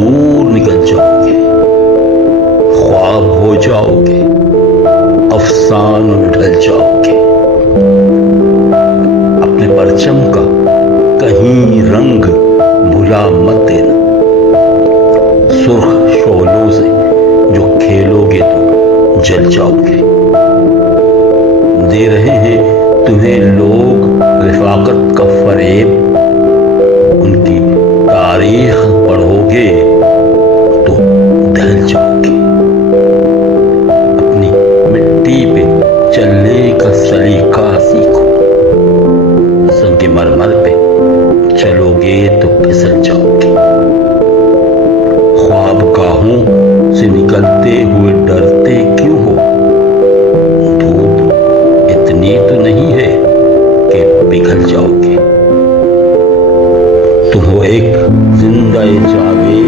दूर निकल जाओगे, ख्वाब हो जाओगे, अफसानों में ढल जाओगे। अपने परचम का कहीं रंग भुला मत देना, सुर्ख शोलों से जो खेलोगे तो जल जाओगे। दे रहे हैं तुम्हें लोग रिफाकत का फरेब, उनकी तारीख पढ़ोगे तो ढल जाओगे। अपनी मिट्टी पे चलने का सलीका सीखो, संगे मरमर पे चलोगे तो फिसल जाओगे। ख्वाबगाहों से निकलते हुए डरते क्यों हो? धूप इतनी तो नहीं है कि पिघल जाओगे। तुम हो एक जिंदा जावेद